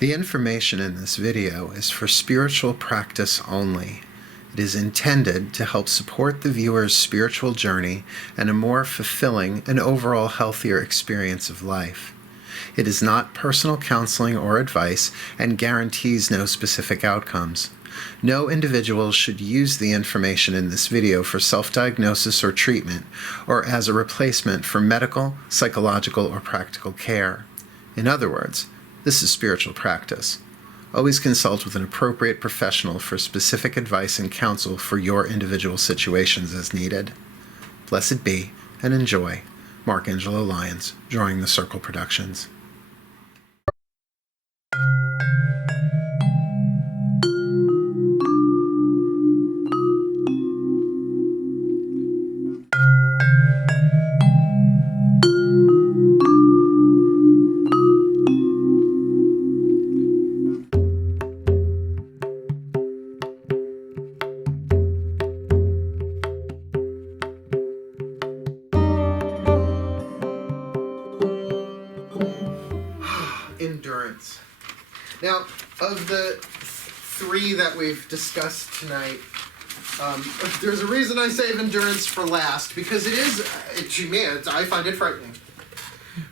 The information in this video is for spiritual practice only. It is intended to help support the viewer's spiritual journey and a more fulfilling and overall healthier experience of life. It is not personal counseling or advice and guarantees no specific outcomes. No individual should use the information in this video for self-diagnosis or treatment, or as a replacement for medical, psychological, or practical care. In other words, this is spiritual practice. Always consult with an appropriate professional for specific advice and counsel for your individual situations as needed. Blessed be, and enjoy. Mark Angelo Lyons, Drawing the Circle Productions. Endurance. Now, of the three that we've discussed tonight, there's a reason I save endurance for last, because I find it frightening.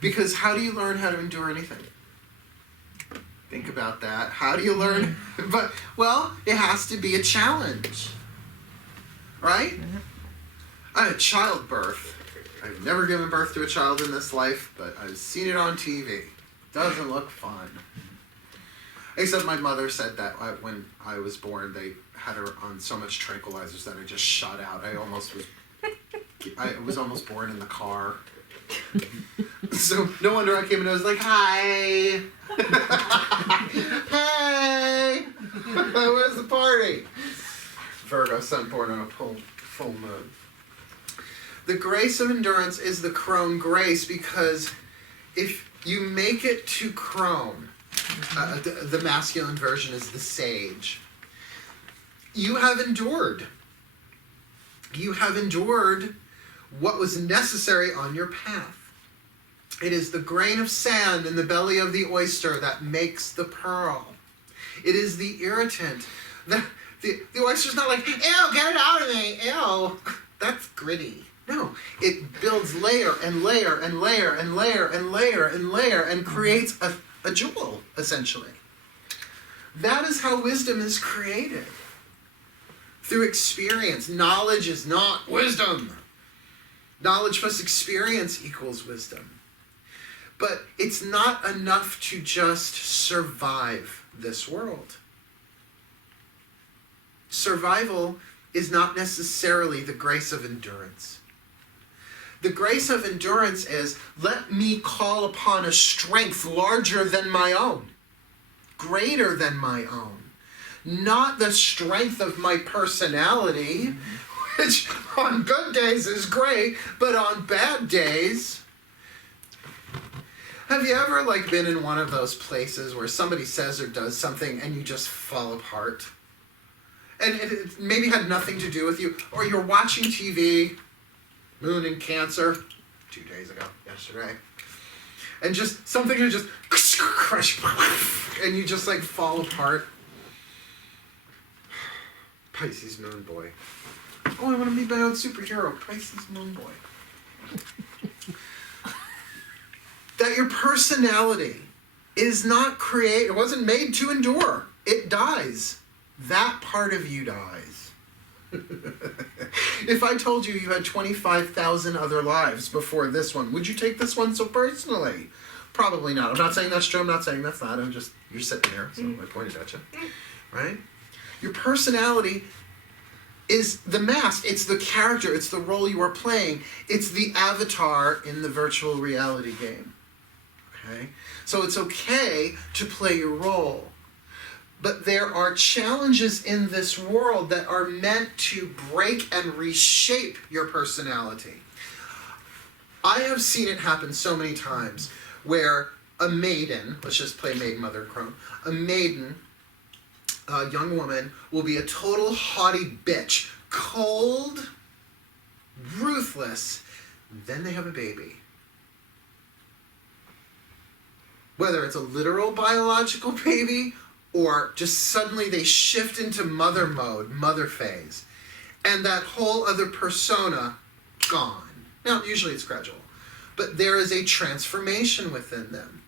Because how do you learn how to endure anything? Think about that. How do you learn? Well, it has to be a challenge, right? Childbirth. I've never given birth to a child in this life, but I've seen it on TV. Doesn't look fun. Except my mother said that when I was born, they had her on so much tranquilizers that I just shot out. I was almost born in the car. So no wonder I came and I was like, hi. Hey. Where's the party? Virgo, sun born on a full moon. The grace of endurance is the Crone grace, because if you make it to Crone, the masculine version is the sage, you have endured. You have endured what was necessary on your path. It is the grain of sand in the belly of the oyster that makes the pearl. It is the irritant. The oyster's not like, ew, get it out of me, ew. That's gritty. No, it builds layer and layer and layer and layer and layer and layer and creates a jewel, essentially. That is how wisdom is created. Through experience. Knowledge is not wisdom. Knowledge plus experience equals wisdom. But it's not enough to just survive this world. Survival is not necessarily the grace of endurance. The grace of endurance is, let me call upon a strength larger than my own, greater than my own. Not the strength of my personality, which on good days is great, but on bad days... Have you ever been in one of those places where somebody says or does something and you just fall apart? And it maybe had nothing to do with you, or you're watching TV... Moon in Cancer, 2 days ago, yesterday. And just something to just crush, and you just fall apart. Pisces Moon Boy. Oh, I want to meet my own superhero, Pisces Moon Boy. That your personality is not it wasn't made to endure. It dies. That part of you dies. If I told you you had 25,000 other lives before this one, would you take this one so personally? Probably not. I'm not saying that's true. I'm not saying that's not. You're sitting there, so I pointed at you. Right? Your personality is the mask. It's the character. It's the role you are playing. It's the avatar in the virtual reality game. Okay? So it's okay to play your role. But there are challenges in this world that are meant to break and reshape your personality. I have seen it happen so many times where a maiden, let's just play maiden, mother, crone, a maiden, a young woman, will be a total haughty bitch, cold, ruthless, then they have a baby. Whether it's a literal biological baby or just suddenly they shift into mother mode, mother phase, and that whole other persona gone. Now, usually it's gradual, but there is a transformation within them.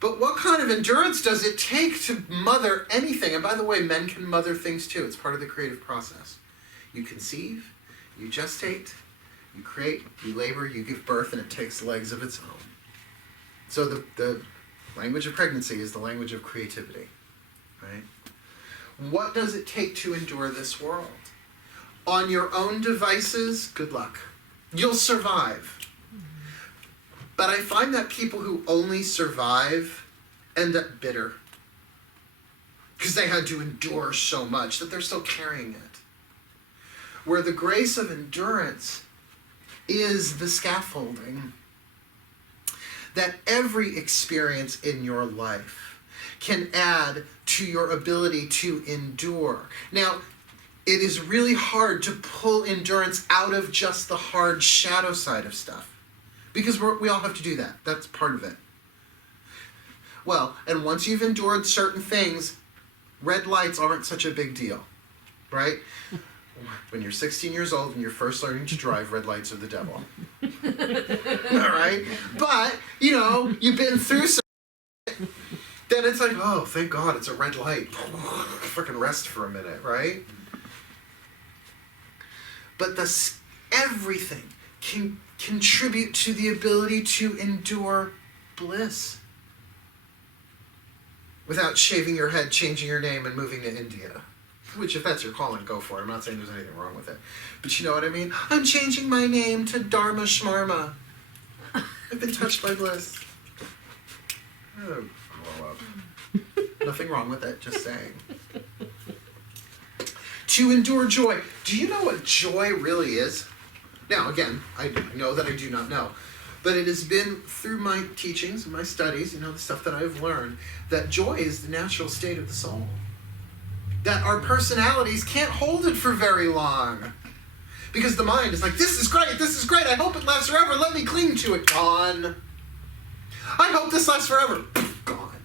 But what kind of endurance does it take to mother anything? And by the way, men can mother things too. It's part of the creative process. You conceive, you gestate, you create, you labor, you give birth, and it takes legs of its own. So the language of pregnancy is the language of creativity, right? What does it take to endure this world? On your own devices, good luck. You'll survive. But I find that people who only survive end up bitter because they had to endure so much that they're still carrying it. Where the grace of endurance is the scaffolding that every experience in your life can add to your ability to endure. Now, it is really hard to pull endurance out of just the hard shadow side of stuff. Because we all have to do that. That's part of it. Well, and once you've endured certain things, red lights aren't such a big deal, right? When you're 16 years old and you're first learning to drive, red lights are the devil. All right? But, you've been through something, then it's like, oh, thank God, it's a red light. Freaking rest for a minute, right? But everything can contribute to the ability to endure bliss without shaving your head, changing your name, and moving to India. Which, if that's your calling, go for it. I'm not saying there's anything wrong with it. But you know what I mean? I'm changing my name to Dharma Shmarma. I've been touched by bliss. Oh, grow up. Nothing wrong with it, just saying. To endure joy. Do you know what joy really is? Now, again, I know that I do not know. But it has been through my teachings and my studies, the stuff that I've learned, that joy is the natural state of the soul. That our personalities can't hold it for very long. Because the mind is like, this is great, I hope it lasts forever, let me cling to it. Gone. I hope this lasts forever. Gone.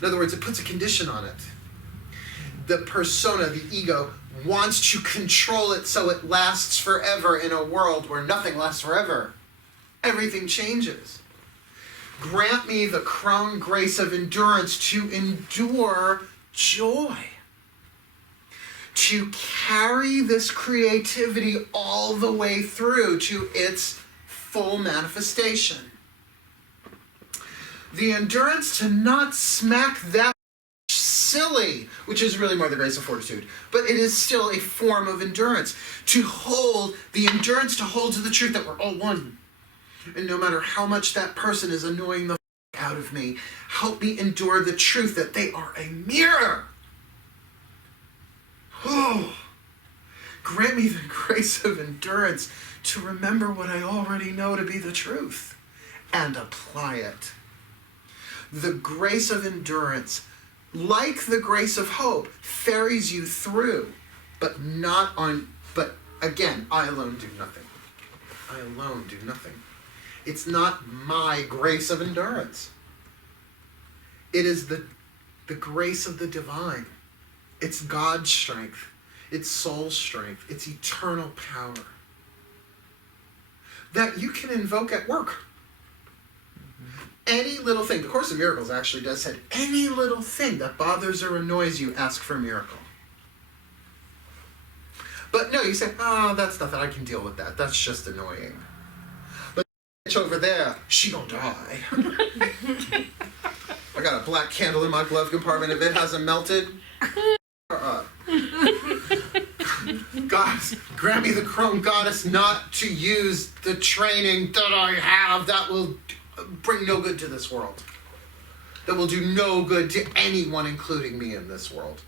In other words, it puts a condition on it. The persona, the ego, wants to control it so it lasts forever in a world where nothing lasts forever. Everything changes. Grant me the Crone grace of endurance to endure joy. To carry this creativity all the way through to its full manifestation. The endurance to not smack that silly, which is really more the grace of fortitude, but it is still a form of endurance. To hold, the endurance to hold to the truth that we're all one. And no matter how much that person is annoying the out of me, help me endure the truth that they are a mirror. Oh, grant me the grace of endurance to remember what I already know to be the truth and apply it. The grace of endurance, like the grace of hope, ferries you through, but again, I alone do nothing. I alone do nothing. It's not my grace of endurance. It is the grace of the divine. It's God's strength. It's soul strength. It's eternal power. That you can invoke at work. Any little thing. The Course in Miracles actually does say, any little thing that bothers or annoys you, ask for a miracle. But no, you say, that's nothing. I can deal with that. That's just annoying. But bitch over there, she gonna die. I got a black candle in my glove compartment. If it hasn't melted, God, grant me the Crone goddess not to use the training that I have that will bring no good to this world. That will do no good to anyone, including me, in this world.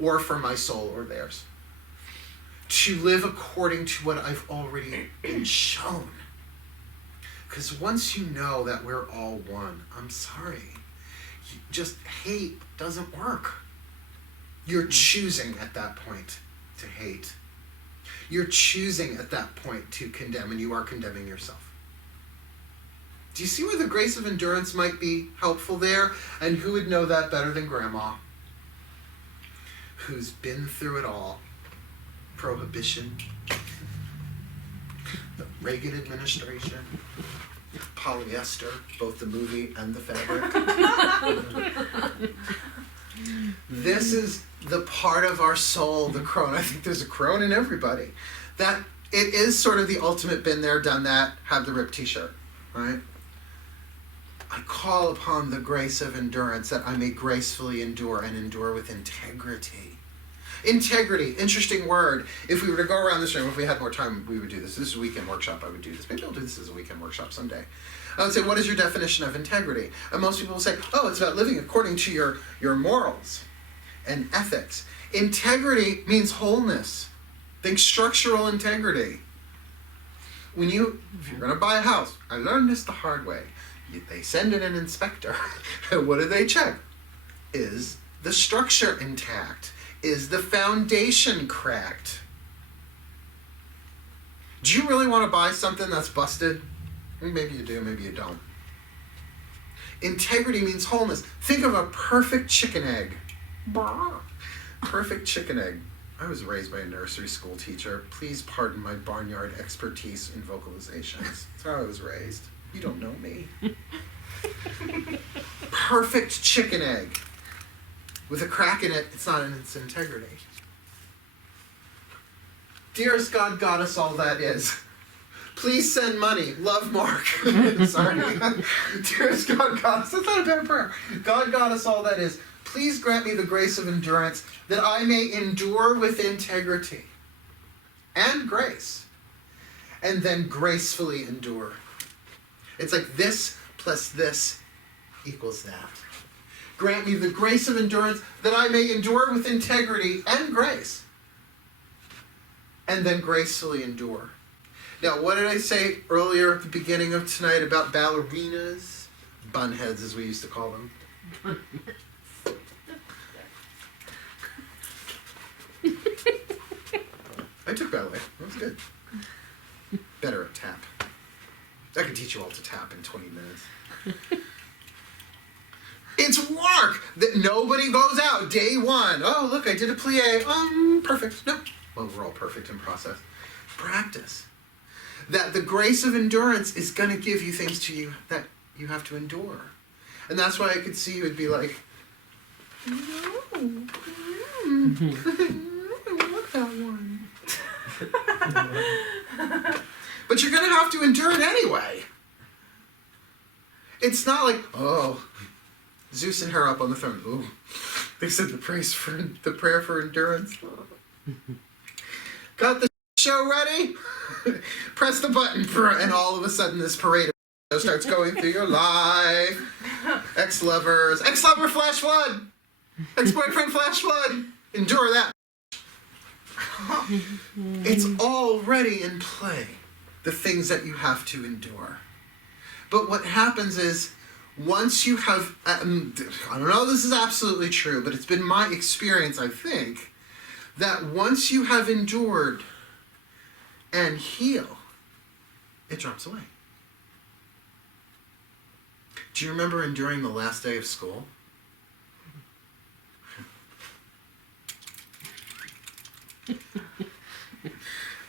Or for my soul or theirs. To live according to what I've already been shown. Because once you know that we're all one, I'm sorry. Just hate doesn't work. You're choosing at that point to hate. You're choosing at that point to condemn, and you are condemning yourself. Do you see where the grace of endurance might be helpful there? And who would know that better than Grandma? Who's been through it all. Prohibition, the Reagan administration, polyester, both the movie and the fabric. This is the part of our soul, the crone. I think there's a crone in everybody. That it is sort of the ultimate been there, done that, have the ripped t-shirt, right? I call upon the grace of endurance that I may gracefully endure and endure with integrity. Integrity, interesting word. If we were to go around this room, if we had more time, we would do this. This is a weekend workshop, I would do this. Maybe I'll do this as a weekend workshop someday. I would say, what is your definition of integrity? And most people will say, oh, it's about living according to your morals and ethics. Integrity means wholeness. Think structural integrity. If you're going to buy a house, I learned this the hard way. They send in an inspector. What do they check? Is the structure intact? Is the foundation cracked? Do you really want to buy something that's busted? Maybe you do, maybe you don't. Integrity means wholeness. Think of a perfect chicken egg. Perfect chicken egg. I was raised by a nursery school teacher. Please pardon my barnyard expertise in vocalizations. That's how I was raised. You don't know me. Perfect chicken egg. With a crack in it, it's not in its integrity. Dearest God, Goddess, all that is. Please send money. Love, Mark. Sorry. Dearest God, Goddess, that's not a bad prayer. God, Goddess, all that is. Please grant me the grace of endurance that I may endure with integrity and grace, and then gracefully endure. It's like this plus this equals that. Grant me the grace of endurance that I may endure with integrity and grace, and then gracefully endure. Now, what did I say earlier at the beginning of tonight about ballerinas? Bunheads, as we used to call them. I took ballet. That was good. Better at tap. I can teach you all to tap in 20 minutes. It's work that nobody goes out day one. Oh, look, I did a plie. Perfect. No. Well, we're all perfect in process. Practice. That the grace of endurance is going to give you things to you that you have to endure. And that's why I could see you would be like, no, I don't want that one. But you're going to have to endure it anyway. It's not like, oh, Zeus and her up on the throne. Ooh, they said the prayer for endurance. Got the show ready? Press the button, and all of a sudden this parade of starts going through your life. Ex-lover flash flood. Ex-boyfriend flash flood. Endure that. It's already in play, the things that you have to endure. But what happens is, once you have, I don't know if this is absolutely true, but it's been my experience, I think, that once you have endured and heal, it drops away. Do you remember enduring the last day of school?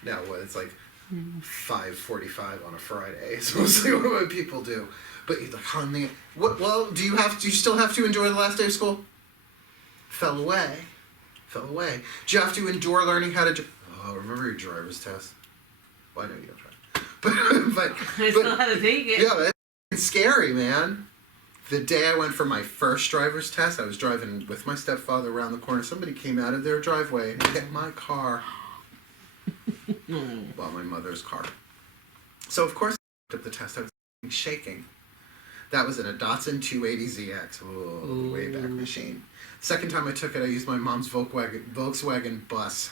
Now, what, it's like 5:45 on a Friday. It's mostly what people do. But like on the well, do you still have to endure the last day of school? Fell away. Do you have to endure learning how to? Remember your driver's test? Well, I know you don't drive, but I still had to take it. Yeah, it's scary, man. The day I went for my first driver's test, I was driving with my stepfather around the corner. Somebody came out of their driveway and hit my car. Well, my mother's car. So, of course, I took the test. I was shaking. That was in a Datsun 280ZX. Ooh, way back machine. Second time I took it, I used my mom's Volkswagen bus.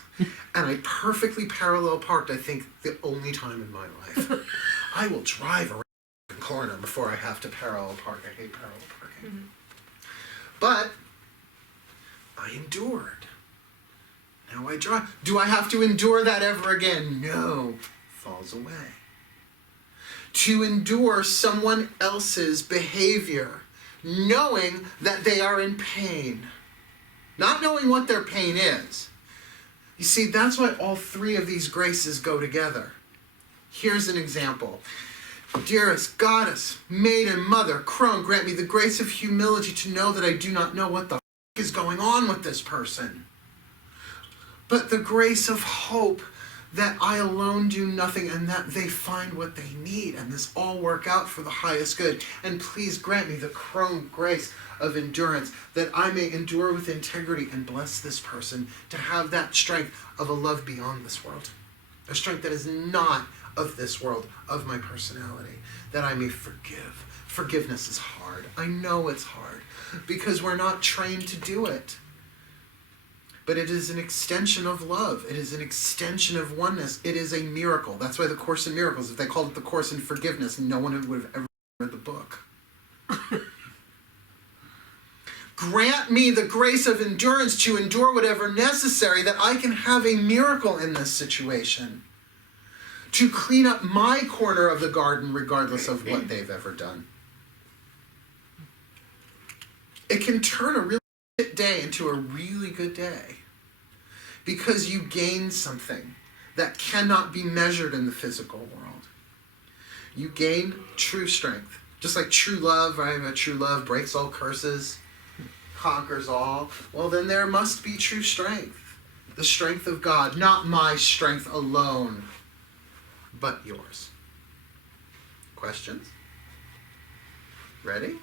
And I perfectly parallel parked, I think, the only time in my life. I will drive around the corner before I have to parallel park. I hate parallel parking. Mm-hmm. But I endured. Now I drive. Do I have to endure that ever again? No. Falls away. to endure someone else's behavior, knowing that they are in pain, not knowing what their pain is. You see, that's why all three of these graces go together. Here's an example. Dearest Goddess, Maiden Mother, Crone, grant me the grace of humility to know that I do not know what the is going on with this person, but the grace of hope that I alone do nothing and that they find what they need and this all work out for the highest good. And please grant me the Crone grace of endurance that I may endure with integrity and bless this person to have that strength of a love beyond this world, a strength that is not of this world, of my personality, that I may forgive. Forgiveness is hard. I know it's hard because we're not trained to do it. But it is an extension of love. It is an extension of oneness. It is a miracle. That's why the Course in Miracles, if they called it the Course in Forgiveness, no one would have ever read the book. Grant me the grace of endurance to endure whatever necessary that I can have a miracle in this situation. To clean up my corner of the garden regardless of what they've ever done. It can turn a really shit day into a really good day because you gain something that cannot be measured in the physical world. You gain true strength. Just like true love, right? True love breaks all curses, conquers all. Well, then there must be true strength. The strength of God, not my strength alone, but yours. Questions? Ready?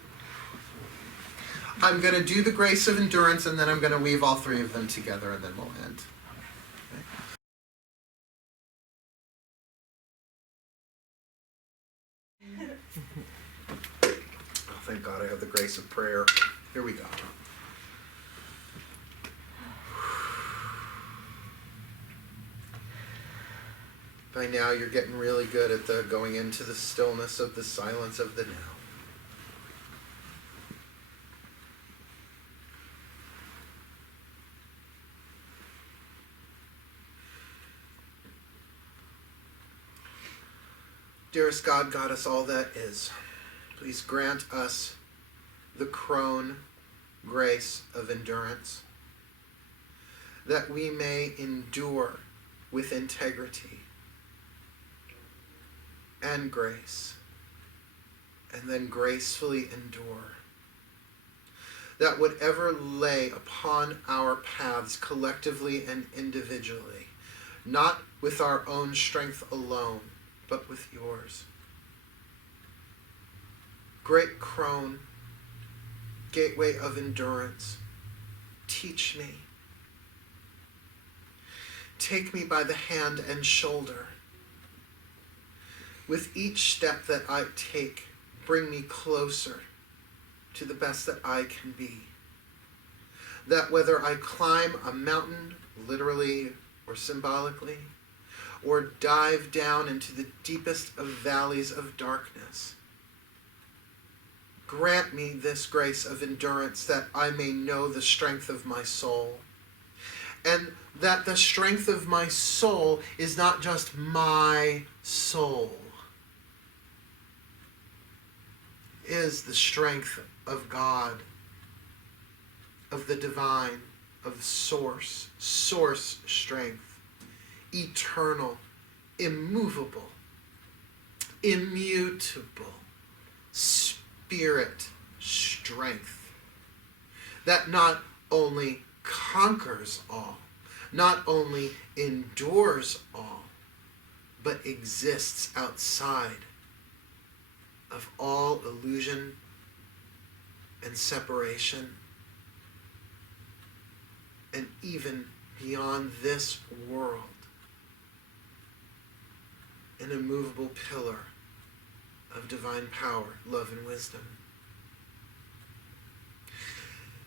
I'm going to do the grace of endurance, and then I'm going to weave all three of them together, and then we'll end. Okay? Oh, thank God I have the grace of prayer. Here we go. By now, you're getting really good at the going into the stillness of the silence of the now. Dearest God, Goddess, all that is, please grant us the Crone grace of endurance, that we may endure with integrity and grace, and then gracefully endure. That whatever lay upon our paths collectively and individually, not with our own strength alone, but with yours. Great Crone, gateway of endurance, teach me. Take me by the hand and shoulder. With each step that I take, bring me closer to the best that I can be. That whether I climb a mountain, literally or symbolically, or dive down into the deepest of valleys of darkness, grant me this grace of endurance that I may know the strength of my soul, and that the strength of my soul is not just my soul, is the strength of God, of the divine, of the source strength, eternal, immovable, immutable, spirit strength that not only conquers all, not only endures all, but exists outside of all illusion and separation, and even beyond this world, an immovable pillar of divine power, love, and wisdom.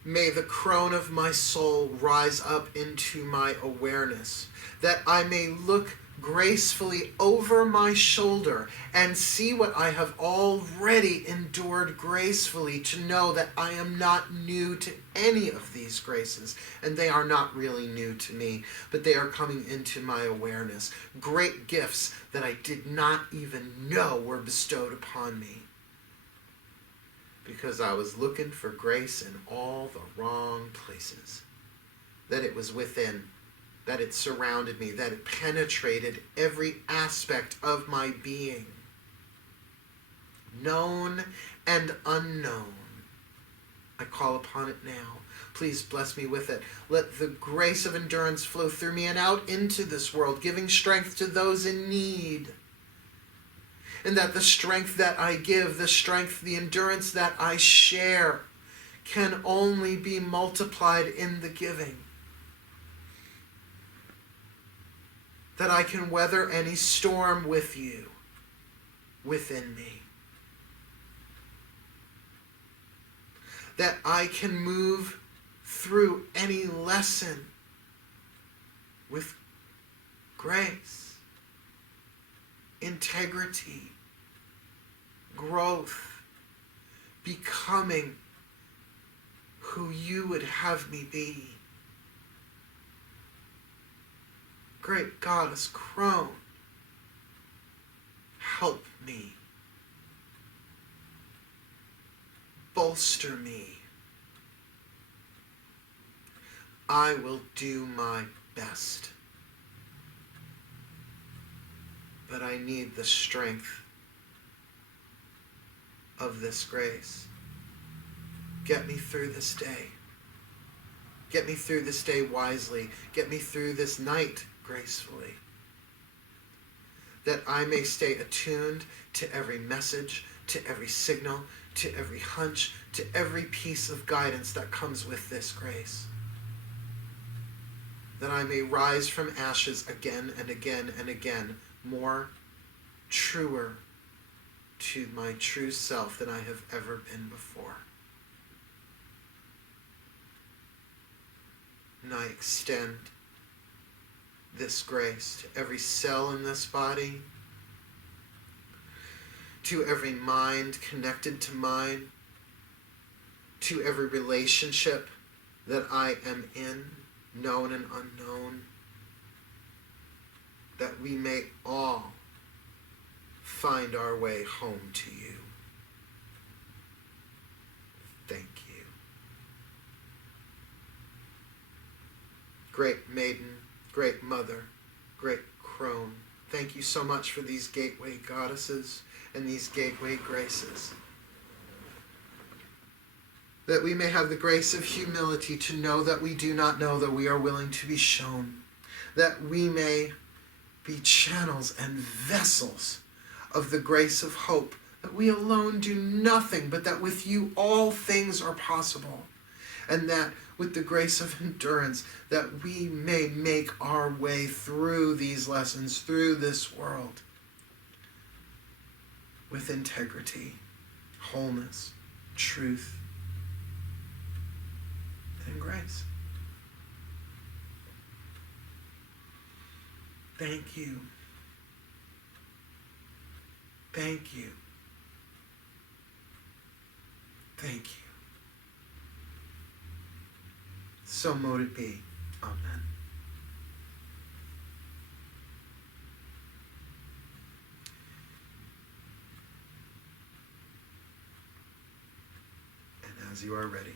May the Crone of my soul rise up into my awareness, that I may look gracefully over my shoulder and see what I have already endured gracefully, to know that I am not new to any of these graces, and they are not really new to me, but they are coming into my awareness. Great gifts that I did not even know were bestowed upon me, because I was looking for grace in all the wrong places. That it was within, that it surrounded me, that it penetrated every aspect of my being, known and unknown. I call upon it now. Please bless me with it. Let the grace of endurance flow through me and out into this world, giving strength to those in need. And that the strength that I give, the strength, the endurance that I share, can only be multiplied in the giving. That I can weather any storm with you within me. That I can move through any lesson with grace, integrity, growth, becoming who you would have me be. Great Goddess Crone, help me, bolster me. I will do my best, but I need the strength of this grace. Get me through this day. Get me through this day wisely. Get me through this night gracefully, that I may stay attuned to every message, to every signal, to every hunch, to every piece of guidance that comes with this grace, that I may rise from ashes again and again and again, more truer to my true self than I have ever been before. And I extend this grace to every cell in this body, to every mind connected to mine, to every relationship that I am in, known and unknown, that we may all find our way home to you. Thank you. Great Maiden, great Mother, great Crone, thank you so much for these gateway goddesses and these gateway graces. That we may have the grace of humility to know that we do not know, that we are willing to be shown. That we may be channels and vessels of the grace of hope, that we alone do nothing, but that with you all things are possible. And that with the grace of endurance, that we may make our way through these lessons, through this world, with integrity, wholeness, truth, and grace. Thank you. Thank you. Thank you. So mote it be. Amen. And as you are ready,